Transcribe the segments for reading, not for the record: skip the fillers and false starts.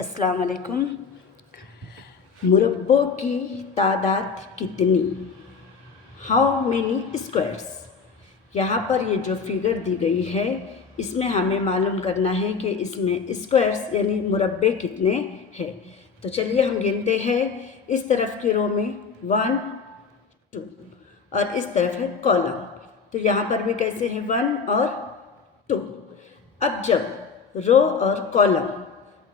अस्सलाम वालेकुम। मुरब्बों की तादाद कितनी? How many squares? यहाँ पर ये जो फिगर दी गई है इसमें हमें मालूम करना है कि इसमें स्क्वायर्स यानी मुरब्बे कितने हैं। तो चलिए हम गिनते हैं। इस तरफ की रो में 1 2 और इस तरफ है कॉलम। तो यहाँ पर भी कैसे है 1 और 2। अब जब रो और कॉलम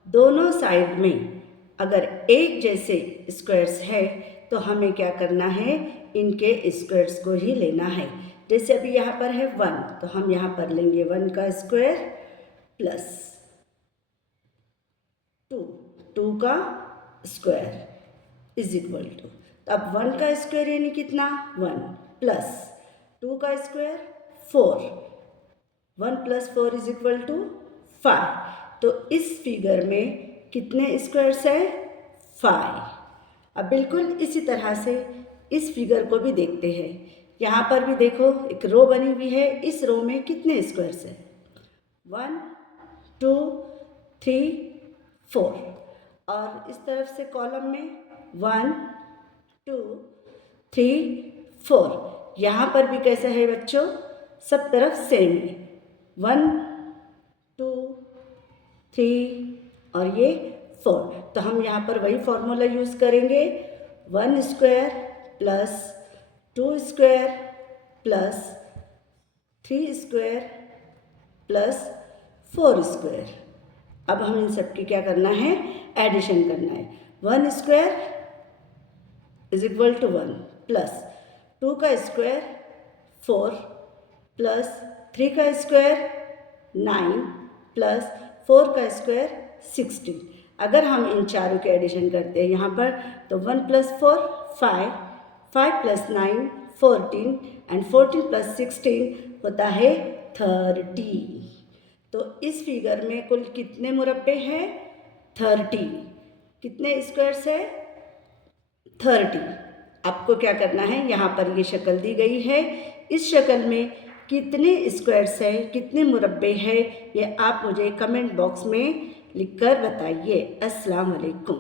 दोनों साइड में अगर एक जैसे स्क्वायर्स है तो हमें क्या करना है, इनके स्क्वायर्स को ही लेना है। जैसे अभी यहाँ पर है 1 तो हम यहाँ पर लेंगे 1 का स्क्वायर प्लस 2 का स्क्वायर इज इक्वल टू, अब 1 का स्क्वायर यानी कितना 1 प्लस 2 का square 4, 1 plus 4 is equal to 5। तो इस फिगर में कितने स्क्वायर्स है 5। अब बिल्कुल इसी तरह से इस फिगर को भी देखते हैं। यहाँ पर भी देखो एक रो बनी हुई है, इस रो में कितने स्क्वायर्स है 1 2 3 4 और इस तरफ से कॉलम में 1 2 3 4। यहाँ पर भी कैसा है बच्चों, सब तरफ सेम है 1 2 3 और ये 4। तो हम यहाँ पर वही फॉर्मूला यूज़ करेंगे 1 square plus 2 square plus 3 square plus 4 square. अब हम इन सब की क्या करना है, एडिशन करना है। 1 square is equal to 1 plus 2 का स्क्वायर 4 प्लस 3 का स्क्वायर 9 प्लस 4 का स्क्वायर 16। अगर हम इन चारों के एडिशन करते हैं यहाँ पर तो 1 प्लस 4 5, 5 प्लस 9 14 एंड 14 प्लस 16 होता है 30। तो इस फिगर में कुल कितने मुरब्बे हैं 30। कितने स्क्वायर्स है 30। आपको क्या करना है, यहाँ पर ये शक्ल दी गई है, इस शक्ल में कितने स्क्वायर्स है कितने मुरब्बे हैं ये आप मुझे कमेंट बॉक्स में लिखकर बताइए। अस्सलाम वालेकुम।